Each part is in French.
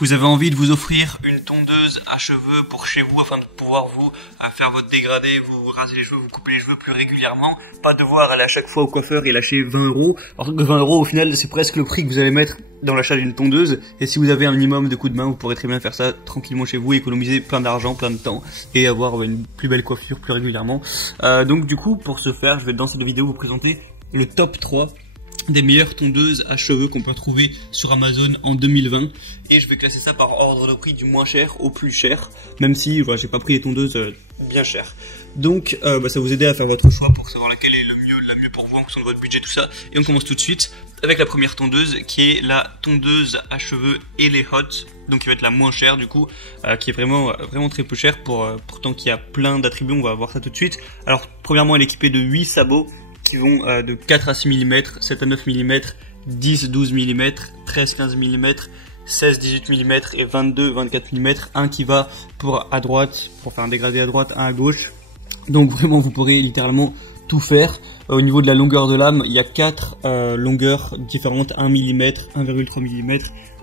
Vous avez envie de vous offrir une tondeuse à cheveux pour chez vous afin de pouvoir vous faire votre dégradé, vous raser les cheveux, vous couper les cheveux plus régulièrement, pas devoir aller à chaque fois au coiffeur et lâcher 20 €. Alors que 20 € au final c'est presque le prix que vous allez mettre dans l'achat d'une tondeuse, et si vous avez un minimum de coups de main vous pourrez très bien faire ça tranquillement chez vous, économiser plein d'argent, plein de temps et avoir une plus belle coiffure plus régulièrement. Donc du coup pour ce faire je vais dans cette vidéo vous présenter le top 3 des meilleures tondeuses à cheveux qu'on peut trouver sur Amazon en 2020, et je vais classer ça par ordre de prix du moins cher au plus cher, même si voilà, j'ai pas pris les tondeuses bien chères. Donc ça va vous aider à faire votre choix pour savoir laquelle est la mieux pour vous en fonction de votre budget, tout ça. Et on commence tout de suite avec la première tondeuse qui est la tondeuse à cheveux Ele Hot, donc qui va être la moins chère du coup, qui est vraiment très peu chère pourtant qu'il y a plein d'attributs, on va voir ça tout de suite. Alors premièrement elle est équipée de 8 sabots qui vont de 4 à 6 mm, 7 à 9 mm, 10 12 mm, 13 15 mm, 16 18 mm et 22 24 mm. Un qui va pour à droite, pour faire un dégradé à droite, un à gauche. Donc vraiment vous pourrez littéralement tout faire. Au niveau de la longueur de lame, il y a 4 longueurs différentes, 1 mm, 1,3 mm,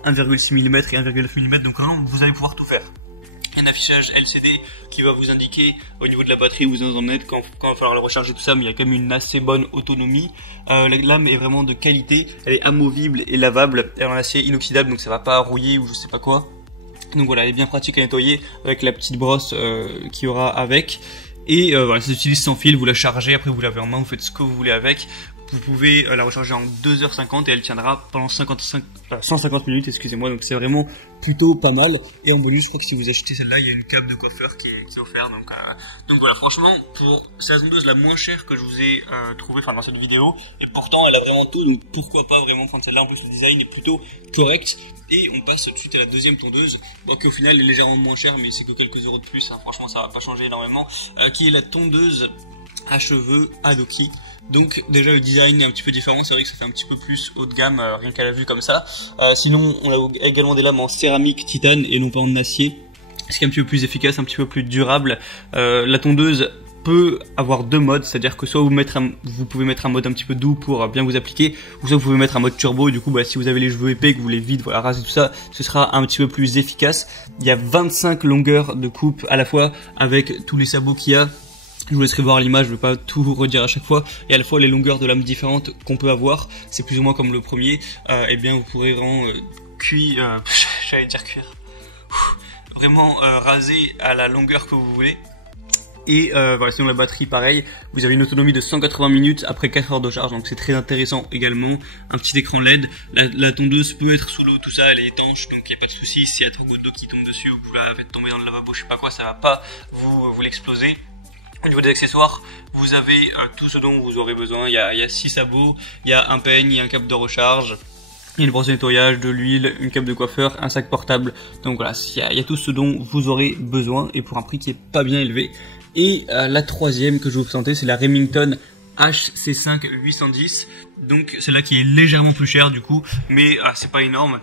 1,6 mm et 1,9 mm. Donc vraiment vous allez pouvoir tout faire. Un affichage LCD qui va vous indiquer au niveau de la batterie où vous en êtes, quand il va falloir le recharger, tout ça, mais il y a quand même une assez bonne autonomie. La lame est vraiment de qualité, elle est amovible et lavable, elle est en acier inoxydable donc ça va pas rouiller ou je sais pas quoi. Donc voilà, elle est bien pratique à nettoyer avec la petite brosse qu'il y aura avec. Et voilà, ça s'utilise sans fil, vous la chargez, après vous l'avez en main, vous faites ce que vous voulez avec. Vous pouvez la recharger en 2h50 et elle tiendra pendant 150 minutes, excusez-moi, donc c'est vraiment plutôt pas mal. Et en bonus, je crois que si vous achetez celle-là, il y a une cape de coiffeur qui est offerte. Donc voilà, franchement, c'est la tondeuse la moins chère que je vous ai trouvée dans cette vidéo. Et pourtant, elle a vraiment tout, donc pourquoi pas vraiment prendre celle-là. En plus, le design est plutôt correct. Et on passe tout de suite à la deuxième tondeuse, qui au final est légèrement moins chère, mais c'est que quelques euros de plus. Hein. Franchement, ça va pas changer énormément. Qui est la tondeuse à cheveux Adoki. Donc déjà le design est un petit peu différent, c'est vrai que ça fait un petit peu plus haut de gamme rien qu'à la vue comme ça. Sinon on a également des lames en céramique titane et non pas en acier, ce qui est un petit peu plus efficace, un petit peu plus durable. La tondeuse peut avoir deux modes, c'est-à-dire que soit vous pouvez mettre un mode un petit peu doux pour bien vous appliquer, ou soit vous pouvez mettre un mode turbo, et du coup si vous avez les cheveux épais, que vous voulez vite raser tout ça, ce sera un petit peu plus efficace. Il y a 25 longueurs de coupe à la fois avec tous les sabots qu'il y a. Je vous laisserai voir l'image, je ne vais pas tout redire à chaque fois. Et à la fois les longueurs de lame différentes qu'on peut avoir, c'est plus ou moins comme le premier. Et bien vous pourrez vraiment j'allais dire cuire, vraiment raser à la longueur que vous voulez. Et voilà, sinon la batterie pareil, vous avez une autonomie de 180 minutes après 4 heures de charge, donc c'est très intéressant également. Un petit écran LED, la tondeuse peut être sous l'eau, tout ça, elle est étanche, donc il n'y a pas de souci. Si y a trop d'eau qui tombe dessus, ou que vous la faites tomber dans le lavabo, je sais pas quoi, ça va pas vous l'exploser. Au niveau des accessoires, vous avez tout ce dont vous aurez besoin. Il y a 6 sabots, il y a un peigne, il y a un câble de recharge, il y a une brosse de nettoyage, de l'huile, une cape de coiffeur, un sac portable. Donc voilà, il y a tout ce dont vous aurez besoin et pour un prix qui est pas bien élevé. Et la troisième que je vais vous présenter, c'est la Remington HC5 810. Donc celle-là qui est légèrement plus chère du coup, mais c'est pas énorme.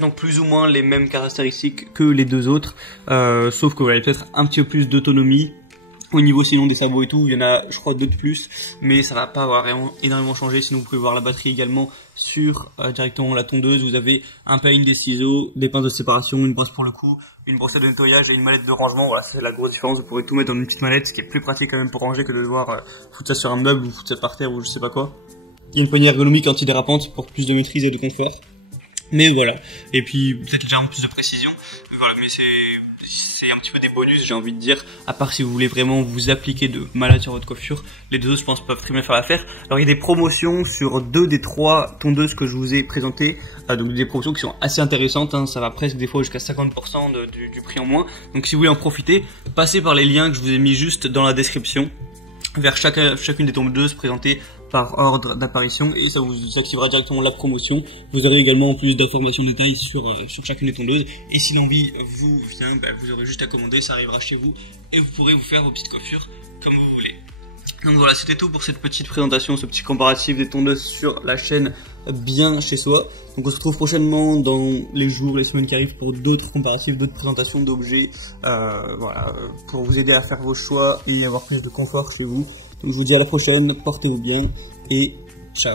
Donc plus ou moins les mêmes caractéristiques que les deux autres, sauf que voilà, il y a peut-être un petit peu plus d'autonomie. Au niveau sinon des sabots et tout, il y en a je crois 2 de plus, mais ça va pas vraiment énormément changé. Sinon vous pouvez voir la batterie également sur directement la tondeuse. Vous avez un peigne, des ciseaux, des pinces de séparation, une brosse pour le cou, une brossette de nettoyage et une mallette de rangement. Voilà, c'est la grosse différence. Vous pourrez tout mettre dans une petite mallette, ce qui est plus pratique quand même pour ranger que de devoir foutre ça sur un meuble ou foutre ça par terre ou je sais pas quoi. Il y a une poignée ergonomique antidérapante pour plus de maîtrise et de confort. Mais voilà, et puis peut-être légèrement plus de précision. Voilà, mais c'est un petit peu des bonus, j'ai envie de dire, à part si vous voulez vraiment vous appliquer de malade sur votre coiffure. Les deux autres je pense peuvent très bien faire l'affaire. Alors il y a des promotions sur 2 des 3 tondeuses que je vous ai présentées, donc des promotions qui sont assez intéressantes, hein. Ça va presque des fois jusqu'à 50% du prix en moins. Donc si vous voulez en profiter, passez par les liens que je vous ai mis juste dans la description vers chacune des tondeuses présentées par ordre d'apparition, et ça vous activera directement la promotion. Vous aurez également plus d'informations de détails sur chacune des tondeuses, et si l'envie vous vient, vous aurez juste à commander, ça arrivera chez vous et vous pourrez vous faire vos petites coiffures comme vous voulez. Donc voilà, c'était tout pour cette petite présentation, ce petit comparatif des tondeuses sur la chaîne Bien Chez Soi. Donc on se retrouve prochainement dans les jours, les semaines qui arrivent pour d'autres comparatifs, d'autres présentations d'objets, voilà, pour vous aider à faire vos choix et avoir plus de confort chez vous. Donc je vous dis à la prochaine, portez-vous bien et ciao.